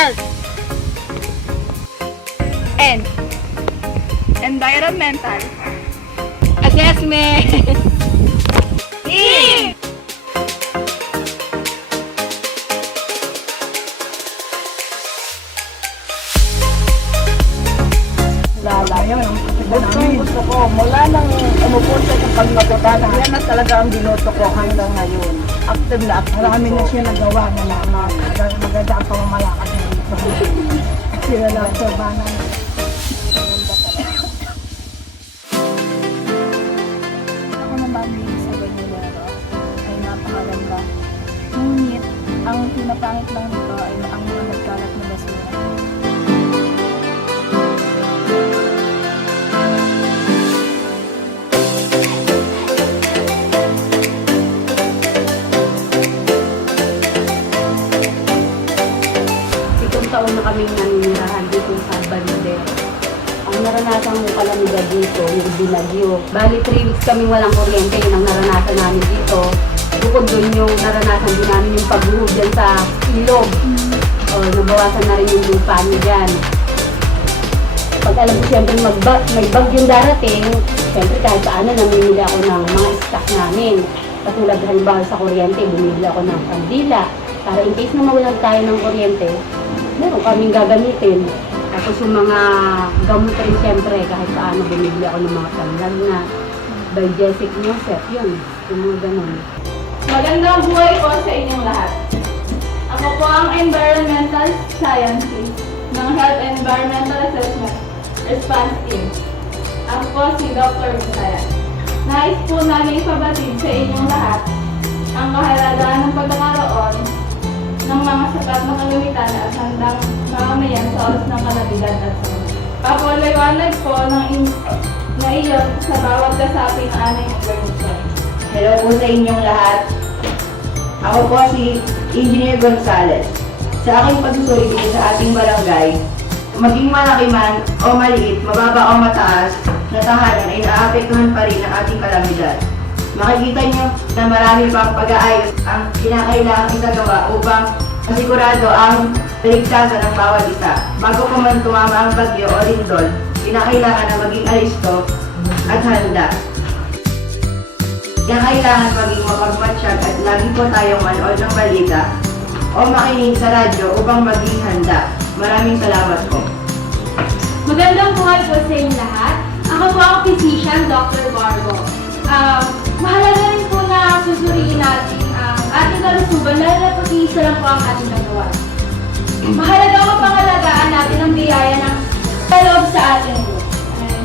Health and Environmental Assessment. E. Gusto ko, mula nang umupunta sa pagmatutan, yan na talaga ang binoto ko hanggang ngayon. Active na active. Marami na siya nagawa na naman. Maganda ang pamamalakad na ito. Sila lang sa banan. Ako naman sa Banyolero ay napakaganda. Ngunit, ang pinapangit lang nito ay ang mga nagkalat na basura. Taon na kaming naninirahan dito sa Banyolero. Ang naranasan mo kalamidad dito, yung binagyo. Bali, 3 weeks kaming walang kuryente, yun ang naranasan namin dito. Bukod doon yung naranasan din namin yung pagbuhod dyan sa ilog. Nabawasan na rin yung lupa niyo dyan. Pag alam ko siyempre may bagyong darating, siyempre kahit paano namimili ako ng mga stock namin. Katulad halimbawa sa kuryente, bumili ako ng kandila. Para in case na mawalan tayo ng kuryente, meron kaming gagamitin. Tapos yung mga gamot rin siyempre, kahit paano bumibili ako ng mga panlag na by Jessic Joseph, yun. Yung mga ganun. Magandang buhay po sa inyong lahat. Ako po ang Environmental Scientist ng Health and Environmental Assessment Response Team. Ako po si Dr. Bisaya. Nais po namin ipabatid sa inyong lahat ang kahalagahan ng pagkakaroon ng mga sapat na kalimitan at handang mamamayan sa oras ng kalamidad at sakit. Papaliwanag po na iyon sa bawat kasapi ng aming organisasyon. Hello po sa inyong lahat. Ako po si Engineer Gonzales. Sa aking pagsusuri dito sa ating barangay, maging malaki man o maliit, mababa o mataas, na tahanan ay naapektuhan pa rin ang ating kalamidad. Makikita nyo na marami pang pag-aayos ang kinakailangang isagawa upang masigurado ang kaligtasan ng bawat isa. Bago pa man tumama ang bagyo o lindol, kinakailangan na maging alisto at handa. Kinakailangan maging mapagmatsyag at lagi po tayong manood ng balita o makinig sa radyo upang maging handa. Maraming salamat po. Magandang buhay po sa inyo lahat. Ako po ang physician, Dr. Barbo. Mahalaga rin po na susuriin natin ang ating kalusugan, lalo na po isa lang po ang ating nagawa. Mahalaga ang pangalagaan natin ang biyaya ng loob sa ating group.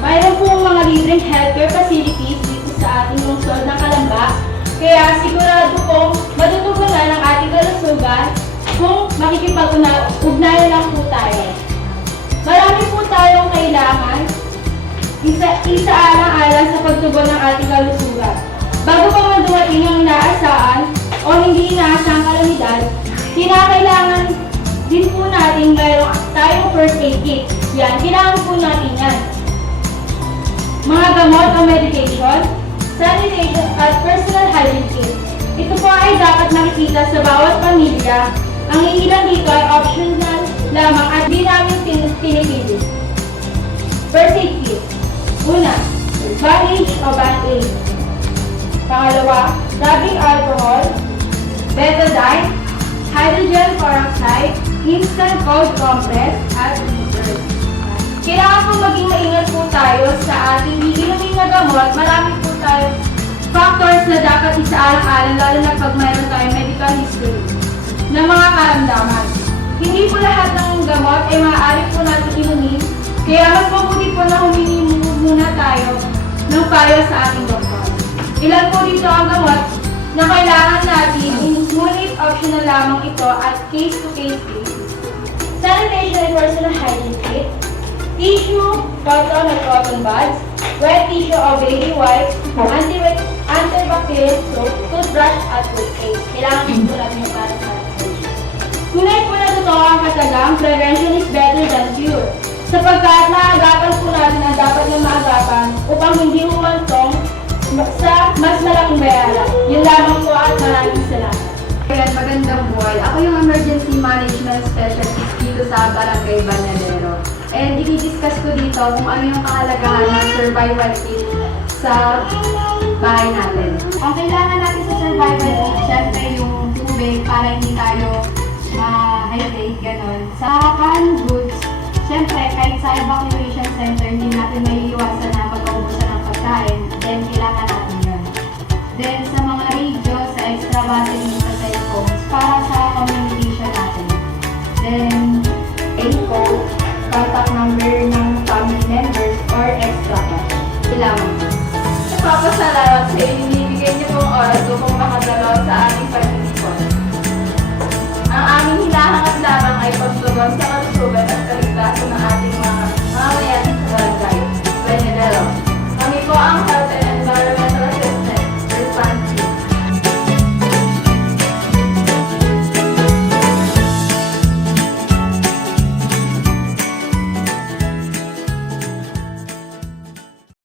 Mayroon po mga libreng healthcare facilities dito sa ating lungsod ng Calamba, kaya sigurado pong matutugunan ang ating kalusugan kung makikipag-ugnayan lang po tayo. Marami po tayong kailangan isa-alang-alang sa pagtugon ng ating kalusugan. Bago pa man dumating ang inaasahan o hindi inaasahang kalamidad, kinakailangan din po natin mayroong tayong first aid kit. Yan, kailangan po natin yan. Mga gamot o medication, sanitation at personal hygiene kit. Ito po ay dapat makikita sa bawat pamilya. Ang ilan dito ay optional lamang at di namin pinipili. First aid kit. Una, bandage o band-aid. Pangalawa, rubbing alcohol, betadine, hydrogen peroxide, instant cold compress, at reserve. Kailangan po maging maingat po tayo sa ating iinumin na gamot. Marami po tayo factors na dapat isaalang-alang, lalo na pag mayroon tayong medical history ng mga karamdaman. Hindi po lahat ng gamot ay maaari po natin inumin, kaya mas mabuti po na humingi muna tayo ng payo sa ating doktor. Ilan po dito ang gamot na kailangan natin, ngunit optional lamang ito at case-to-case basis. Sanitation and personal hygiene kit, tissue, cotton at cotton buds, wet tissue o baby wipes, antibacterial soap, toothbrush at toothpaste. Kailangan po natin yung para sa atin. Tunay po na totoo ang katagang, prevention is better than cure. Sapagkat naagapan po natin ang dapat na maagapan upang hindi humantong sa mas malaking bayala. Yun lamang po at maraming salamat. Magandang buhay. Ako yung Emergency Management Specialist dito sa Barangay Banyadero. And i-discuss ko dito kung ano yung kahalagahan ng survival kit sa bahay natin. Ang kailangan natin sa survival kit, syempre yung tubig para hindi tayo ma-hydrate, gano'n. Sa canned goods, syempre kahit sa evacuation center, hindi natin maiiwasan na pag-uubusan ng pagkain, then kailangan natin yun. Then sa mga radio, sa extra battery sa cellphones, para sa communication natin. Then, Code, contact number ng family members or extra cash. Kailangan. Nagpapasalamat sa inibigay niyo pong oras upang makadalaw sa aming pagtitipon. Ang aming hinahangad lamang ay pagtugon sa